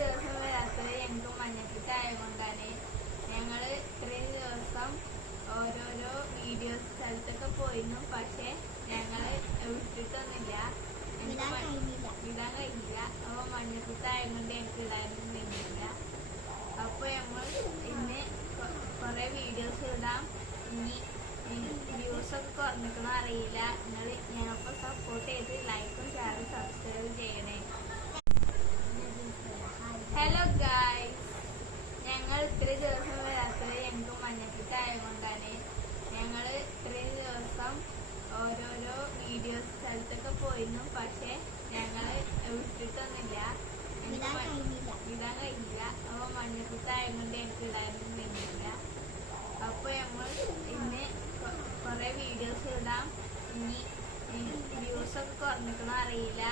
ദിവസം വരാത്തത് ഞങ്ങൾക്ക് മഞ്ഞപ്പിത്ത ആയതുകൊണ്ടാണ്. ഞങ്ങൾ ഇത്രയും ദിവസം ഓരോരോ വീഡിയോസ് സ്ഥലത്തൊക്കെ പോയിരുന്നു. പക്ഷെ ഞങ്ങൾ വിട്ടിട്ടൊന്നുമില്ല, ഇടാൻ കഴിഞ്ഞില്ല. അപ്പോൾ മഞ്ഞപ്പിത്ത ആയതുകൊണ്ട് ഞങ്ങൾക്ക് ഇടാനൊന്നും കഴിഞ്ഞില്ല. അപ്പോൾ നമ്മൾ ഇന്ന് കുറേ വീഡിയോസ് ഇടാം. ഇനി വ്യൂസൊക്കെ കുറഞ്ഞിക്കണോ അറിയില്ല. നിങ്ങൾ ഞങ്ങൾക്ക് സപ്പോർട്ട് ചെയ്ത് ലൈക്കും ഷെയറും സബ്സ്ക്രൈബ് ചെയ്യണേ. ഹലോ ഗായ്സ്, ഞങ്ങൾ ഇത്രയും ദിവസം വരാത്തത് ഞങ്ങൾക്ക് മഞ്ഞപ്പിത്ത ആയതുകൊണ്ടാണ്. ഞങ്ങൾ ഇത്രയും ദിവസം ഓരോരോ വീഡിയോസ് സ്ഥലത്തൊക്കെ പോയിരുന്നു. പക്ഷെ ഞങ്ങൾ വിട്ടിട്ടൊന്നുമില്ല, ഇടാൻ കഴിഞ്ഞില്ല. അപ്പോൾ മഞ്ഞപ്പിത്ത ആയതുകൊണ്ട് ഞങ്ങൾക്ക് ഇടാനൊന്നും കഴിഞ്ഞില്ല. അപ്പോൾ നമ്മൾ ഇന്ന് കുറേ വീഡിയോസ് ഇടാം. ഇനി വ്യൂസൊക്കെ കുറഞ്ഞിക്കണോ അറിയില്ല.